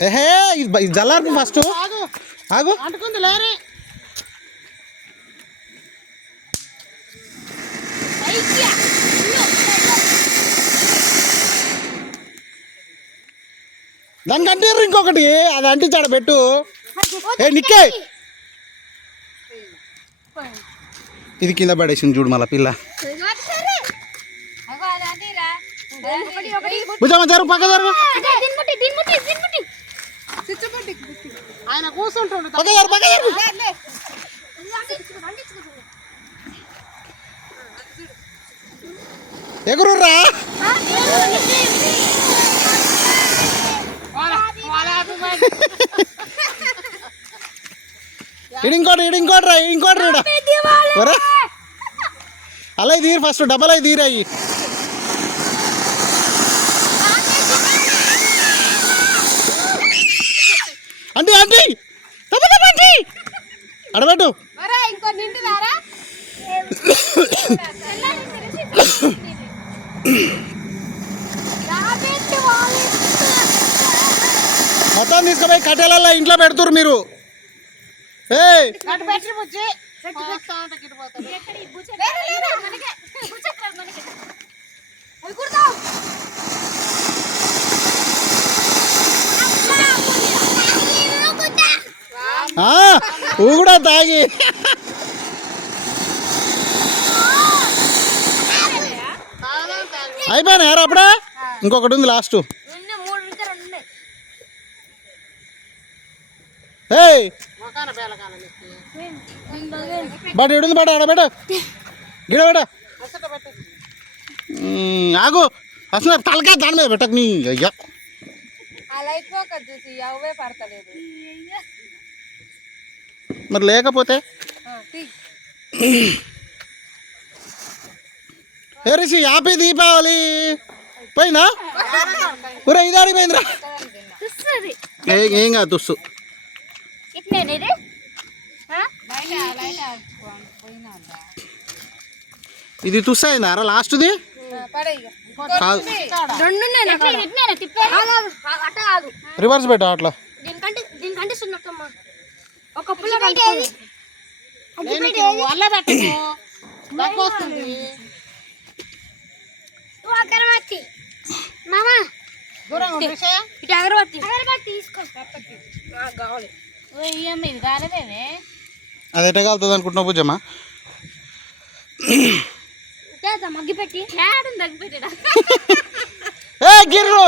ఏహే ఇది జల్లారు ఫస్ట్ ఆగు అంటుకుంది లేరే దానికి అంటారు ఇంకొకటి అది అంటించాడు పెట్టు ఏ నిక్కే ఇది కింద పడేసింది చూడు మళ్ళా పిల్ల భుజమ్మ జరుగు పక్క జరుగు ఆయన కూర్చుంటుండు పక్క జరుగు పక్క జరుగు ఎగురుర్రా ఇంకోటి రా ఇంకోటి రా అలా తీరు ఫస్ట్ డబల్ అయి తీరాయి అంటే అంటే అడబెట్టు మొత్తం తీసుకుపోయి కట్టెలలో ఇంట్లో పెడుతురు మీరు ఊ కూడా తాగి అయిపోయినా యారు అప్పుడే ఇంకొకటి ఉంది లాస్ట్ బట్ ఎడుంది బట్ ఆడబెట్ట గిడబెట్ట ఆగు అసలు తలకాయ దాని మీద పెట్టకు నీ అయ్యా మరి లేకపోతే రిషి హ్యాపీ దీపావళి పోయిందా ఊరే ఇది ఆడిపోయిందిరా ఏం కాదు తుస్సు ఇది తుస్సు అయిందారా లాస్ట్ది రివర్స్ పెట్టా అట్లా అది ఎట్ట కాలుతుంది అనుకుంటున్నావు పూజమ్మా మగ్గిపెట్టి గిర్రు